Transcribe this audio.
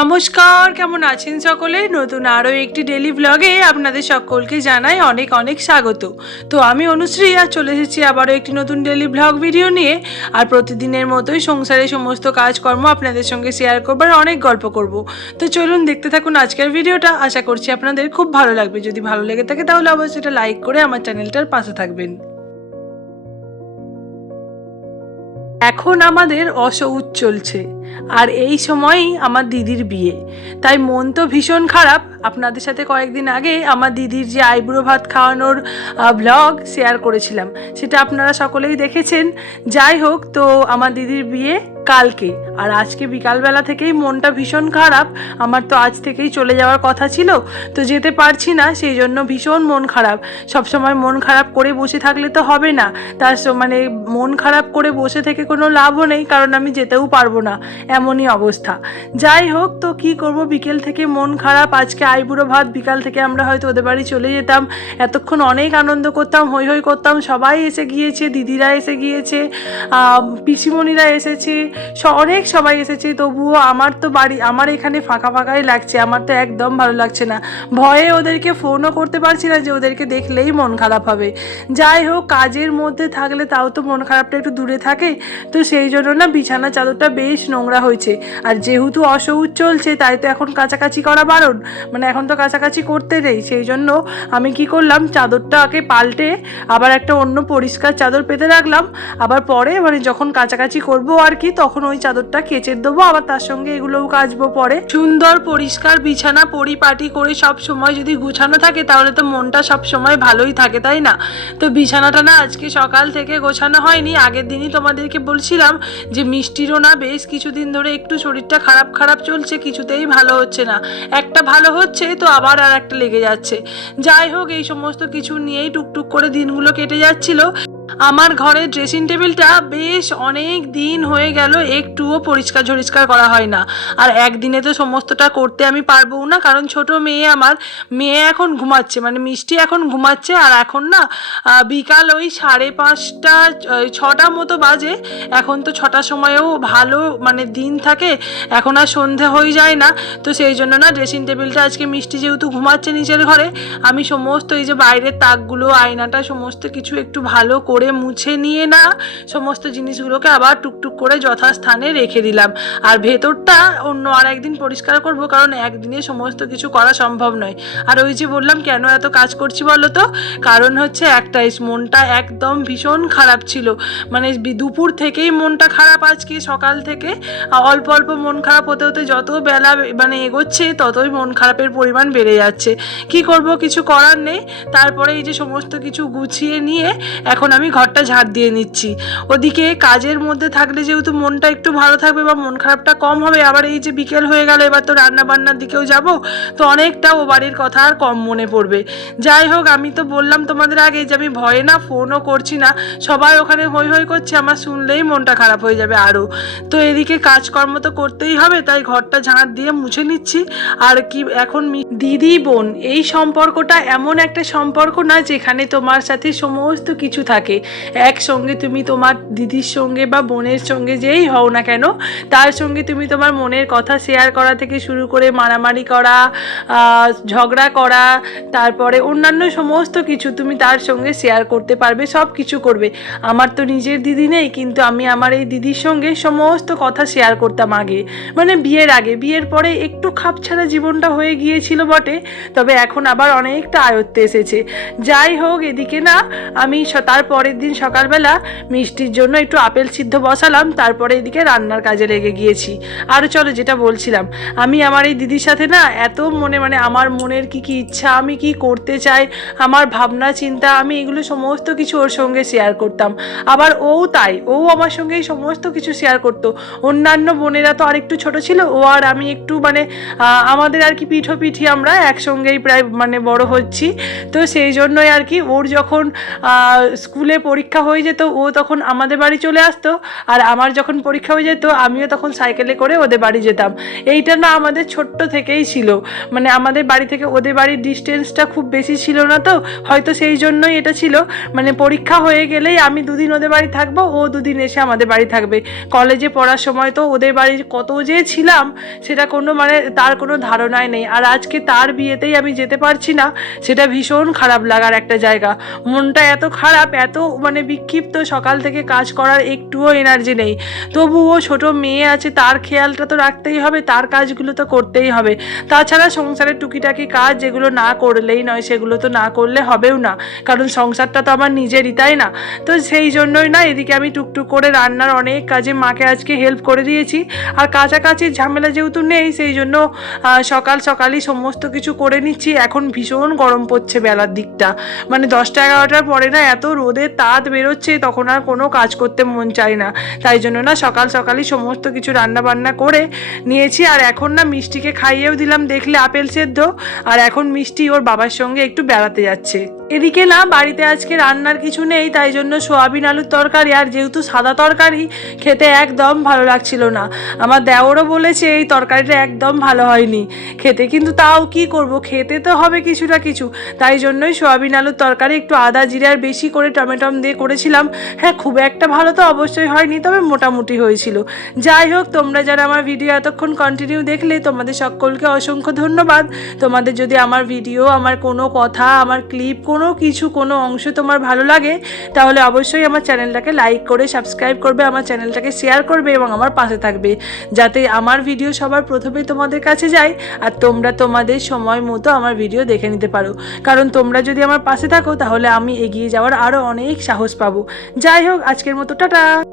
নমস্কার, কেমন আছেন সকলে? নতুন আরও একটি ডেলি ব্লগে আপনাদের সকলকে জানাই অনেক অনেক স্বাগত। তো আমি অনুশ্রী আর চলে এসেছি আবারও একটি নতুন ডেলি ব্লগ ভিডিও নিয়ে। আর প্রতিদিনের মতোই সংসারের সমস্ত কাজকর্ম আপনাদের সঙ্গে শেয়ার করবার অনেক গল্প করব। তো চলুন দেখতে থাকুন আজকের ভিডিওটা। আশা করছি আপনাদের খুব ভালো লাগবে। যদি ভালো লেগে থাকে তাহলে অবশ্যই এটা লাইক করে আমার চ্যানেলটার পাশে থাকবেন। এখন আমাদের অসৌচ চলছে আর এই সময়ই আমার দিদির বিয়ে, তাই মন তো ভীষণ খারাপ। আপনাদের সাথে কয়েকদিন আগে আমার দিদির যে আইবুড়ো ভাত খাওয়ানোর ব্লগ শেয়ার করেছিলাম, সেটা আপনারা সকলেই দেখেছেন। যাই হোক, তো আমার দিদির বিয়ে কালকে, আর আজকে বিকালবেলা থেকেই মনটা ভীষণ খারাপ। আমার তো আজ থেকেই চলে যাওয়ার কথা ছিল, তো যেতে পারছি না, সেই জন্য ভীষণ মন খারাপ। সবসময় মন খারাপ করে বসে থাকলে তো হবে না, তার মানে মন খারাপ করে বসে থেকে কোনো লাভও নেই, কারণ আমি যেতেও পারবো না, এমনই অবস্থা। যাই হোক, তো কি করব, বিকেল থেকে মন খারাপ। আজকে আইবুড়ো ভাত, বিকাল থেকে আমরা হয়তো ওদের বাড়ি চলে যেতাম, এতক্ষণ অনেক আনন্দ করতাম, হই হই করতাম, সবাই এসে গিয়েছে, দিদিরা এসে গিয়েছে, পিসিমণিরা এসেছে, অনেক সবাই এসেছে। তবুও আমার তো বাড়ি, আমার এখানে ফাঁকা ফাঁকাই লাগছে, আমার তো একদম ভালো লাগছে না। ভয়ে ওদেরকে ফোনও করতে পারছি না যে ওদেরকে দেখলেই মন খারাপ হবে। যাই হোক, কাজের মধ্যে থাকলে তাও তো মন খারাপটা একটু দূরে থাকে। তো সেই জন্য না, বিছানা চাদরটা বেশ নোংরা হয়েছে। আর যেহেতু অসৌচ চলছে, তাই তো এখন কাচাকাচি করা বারণ, মানে এখন তো কাচাকাচি করতে নেই। সেই জন্য আমি কি করলাম, চাদরটাকে পাল্টে আবার একটা অন্য পরিষ্কার চাদর পেতে রাখলাম। আবার পরে মানে যখন কাচাকাচি করবো আর কি, তখন ওই চাদরটা কেচে দেবো, আবার তার সঙ্গে এগুলোও কাচবো পরে। সুন্দর পরিষ্কার বিছানা পরিপাটি করে সব সময় যদি গুছানো থাকে, তাহলে তো মনটা সব সময় ভালোই থাকে, তাই না? তো বিছানাটা না আজকে সকাল থেকে গোছানো হয়নি। আগের দিনই তোমাদেরকে বলছিলাম যে মিষ্টিরও না বেশ কিছুদিন ধরে একটু শরীরটা খারাপ খারাপ চলছে, কিছুতেই ভালো হচ্ছে না। একটা ভালো হচ্ছে তো আবার আর একটা লেগে যাচ্ছে। যাই হোক, এই সমস্ত কিছু নিয়েই টুকটুক করে দিনগুলো কেটে যাচ্ছিল। আমার ঘরের ড্রেসিং টেবিলটা বেশ অনেক দিন হয়ে গেল একটুও পরিষ্কার ঝরিষ্কার করা হয় না। আর একদিনে তো সমস্তটা করতে আমি পারবো না, কারণ ছোট মেয়ে, আমার মেয়ে এখন ঘুমাচ্ছে, মানে মিষ্টি এখন ঘুমাচ্ছে। আর এখন না বিকাল ওই 5:30 6টা মতো বাজে। এখন তো 6টার সময়ও ভালো মানে দিন থাকে, এখন আর সন্ধে হয়ে যায় না। তো সেই জন্য না ড্রেসিং টেবিলটা আজকে মিষ্টি যেহেতু ঘুমাচ্ছে নিচের ঘরে, আমি সমস্ত এই যে বাইরের তাকগুলো, আয়নাটা, সমস্ত কিছু একটু ভালো করে মুছে নিয়ে না সমস্ত জিনিসগুলোকে আবার টুকটুক করে যথাস্থানে রেখে দিলাম। আর ভেতরটা অন্য আর একদিন পরিষ্কার করব, কারণ একদিনে সমস্ত কিছু করা সম্ভব নয়। আর ওই যে বললাম কেন এত কাজ করছি বলো তো, কারণ হচ্ছে একটাই, মনটা একদম ভীষণ খারাপ ছিল। মানে দুপুর থেকেই মনটা খারাপ, আজকে সকাল থেকে অল্প অল্প মন খারাপ হতে হতে যত বেলা মানে এগোচ্ছে, ততই মন খারাপের পরিমাণ বেড়ে যাচ্ছে। কি করব, কিছু করার নেই। তারপরে এই যে সমস্ত কিছু গুছিয়ে নিয়ে এখন আমি ঘরটা ঝাড় দিয়ে নিচ্ছি। ওদিকে কাজের মধ্যে থাকলে যেহেতু মনটা একটু ভালো থাকবে বা মন খারাপটা কম হবে। আবার এই যে বিকেল হয়ে গেল, এবার তো রান্না বান্নার দিকেও যাব, তো অনেকটা ও বাড়ির কথা আর কম মনে পড়বে। যাই হোক, আমি তো বললাম তোমাদের আগে যে আমি ভয়ে না ফোনও করছি না, সবাই ওখানে হই হই করছে, আমার শুনলেই মনটা খারাপ হয়ে যাবে আরও। তো এদিকে কাজকর্ম তো করতেই হবে, তাই ঘরটা ঝাড় দিয়ে মুছে নিচ্ছি। আর কি, এখন দিদি বোন এই সম্পর্কটা এমন একটা সম্পর্ক না যেখানে তোমার সাথে সমস্ত কিছু থাকে একসঙ্গে। তুমি তোমার দিদির সঙ্গে বা বোনের সঙ্গে যেই হও না কেন, তার সঙ্গে তুমি তোমার মনের কথা শেয়ার করা থেকে শুরু করে মারামারি করা, ঝগড়া করা, তারপরে অন্যান্য সমস্ত কিছু তুমি তার সঙ্গে শেয়ার করতে পারবে, সব কিছু করবে। আমার তো নিজের দিদি নেই, কিন্তু আমি আমার এই দিদির সঙ্গে সমস্ত কথা শেয়ার করতাম আগে, মানে বিয়ের আগে। বিয়ের পরে একটু খাপছাড়া জীবনটা হয়ে গিয়েছিল বটে, তবে এখন আবার অনেকটা আয়ত্তে এসেছে। যাই হোক, এদিকে না আমি তার পরের দিন সকালবেলা মিষ্টির জন্য একটু আপেল সিদ্ধ বসালাম, তারপরে এদিকে রান্নার কাজে লেগে গিয়েছি। আর চলো, যেটা বলছিলাম, আমি আমার এই দিদির সাথে না এত মানে আমার মনের কি কি ইচ্ছা, আমি কি করতে চাই, আমার ভাবনা চিন্তা, আমি এগুলো সমস্ত কিছু ওর সঙ্গে শেয়ার করতাম। আবার ও তাই, ও আমার সঙ্গে এই সমস্ত কিছু শেয়ার করতো। অন্যান্য বোনেরা তো আরেকটু ছোট ছিল, ও আর আমি একটু মানে আমাদের আর কি পিঠি আমরা একসঙ্গেই প্রায় মানে বড় হচ্ছি। তো সেই জন্যই আর কি, ওর যখন স্কুলে পরীক্ষা হয়ে যেত ও তখন আমাদের বাড়ি চলে আসতো, আর আমার যখন পরীক্ষা হয়ে যেত আমিও তখন সাইকেলে করে ওদের বাড়ি যেতাম। এইটা না আমাদের ছোট্ট থেকেই ছিল, মানে আমাদের বাড়ি থেকে ওদের বাড়ির ডিস্টেন্সটা খুব বেশি ছিল না, তো হয়তো সেই জন্যই এটা ছিল। মানে পরীক্ষা হয়ে গেলেই আমি দুদিন ওদের বাড়ি থাকবো, ও দুদিন এসে আমাদের বাড়ি থাকবে। কলেজে পড়ার সময় তো ওদের বাড়ি কত যে ছিলাম সেটা কোনো মানে তার কোনো ধারণাই নেই। আর আজকে তার বিয়েতেই আমি যেতে পারছি না, সেটা ভীষণ খারাপ লাগার একটা জায়গা। মনটা এত খারাপ, এত মানে বিক্ষিপ্ত, সকাল থেকে কাজ করার একটুও এনার্জি নেই। তবুও ছোট মেয়ে আছে, তার খেয়ালটা তো রাখতেই হবে, তার কাজগুলো তো করতেই হবে। তাছাড়া সংসারের টুকিটাকি কাজ যেগুলো না করলেই নয়, সেগুলো তো না করলে হবেও না, কারণ সংসারটা তো আমার নিজেরই, তাই না? তো সেই জন্যই না এদিকে আমি টুকটুক করে রান্নার অনেক কাজে মাকে আজকে হেল্প করে দিয়েছি। আর কাছাকাছি ঝামেলা যেহেতু নেই, সেই জন্য সকাল সকালই সমস্ত কিছু করে নিচ্ছি। এখন ভীষণ গরম পড়ছে বেলার দিকটা, মানে 10টা-11টার পরে না এত রোদের তাপ বেরোচ্ছে, তখন আর কোনো কাজ করতে মন চায় না। তাই জন্য না সকাল সকালই সমস্ত কিছু রান্না বান্না করে নিয়েছি। আর এখন না মিষ্টিকে খাইয়েও দিলাম, দেখলে আপেল সেদ্ধ। আর এখন মিষ্টি ওর বাবার সঙ্গে একটু বেড়াতে যাচ্ছে। এদিকে না বাড়িতে আজকে রান্নার কিছু নেই, তাই জন্য সোয়াবিন আলুর তরকারি, আর যেহেতু সাদা তরকারি খেতে একদম ভালো লাগছিল না, আমার দেওরও বলেছে এই তরকারিটা একদম ভালো হয়নি খেতে, কিন্তু তাও কি করব, খেতে তো হবে কিছুটা কিছু। তাই জন্যই সোয়াবিন আলুর তরকারি একটু আদা জিরে আর বেশি করে টমেটম দিয়ে করেছিলাম। হ্যাঁ, খুব একটা ভালো তো অবশ্যই হয়নি, তবে মোটামুটি হয়েছিল। যাই হোক, তোমরা যারা আমার ভিডিও এতক্ষণ কন্টিনিউ দেখলে তোমাদের সকলকে অসংখ্য ধন্যবাদ। তোমাদের যদি আমার ভিডিও, আমার কোনো কথা, আমার ক্লিপ, কোনো কিছু, কোনো অংশ তোমার ভালো লাগে, তাহলে অবশ্যই আমার চ্যানেলটাকে লাইক করে সাবস্ক্রাইব করবে, আমার চ্যানেলটাকে শেয়ার করবে এবং আমার পাশে থাকবে, যাতে আমার ভিডিও সবার প্রথমে তোমাদের কাছে যায় আর তোমরা তোমাদের সময় মতো আমার ভিডিও দেখে নিতে পারো। কারণ তোমরা যদি আমার পাশে থাকো তাহলে আমি এগিয়ে যাওয়ার আরও অনেক সাহস পাবো। যাই হোক, আজকের মতো টাটা।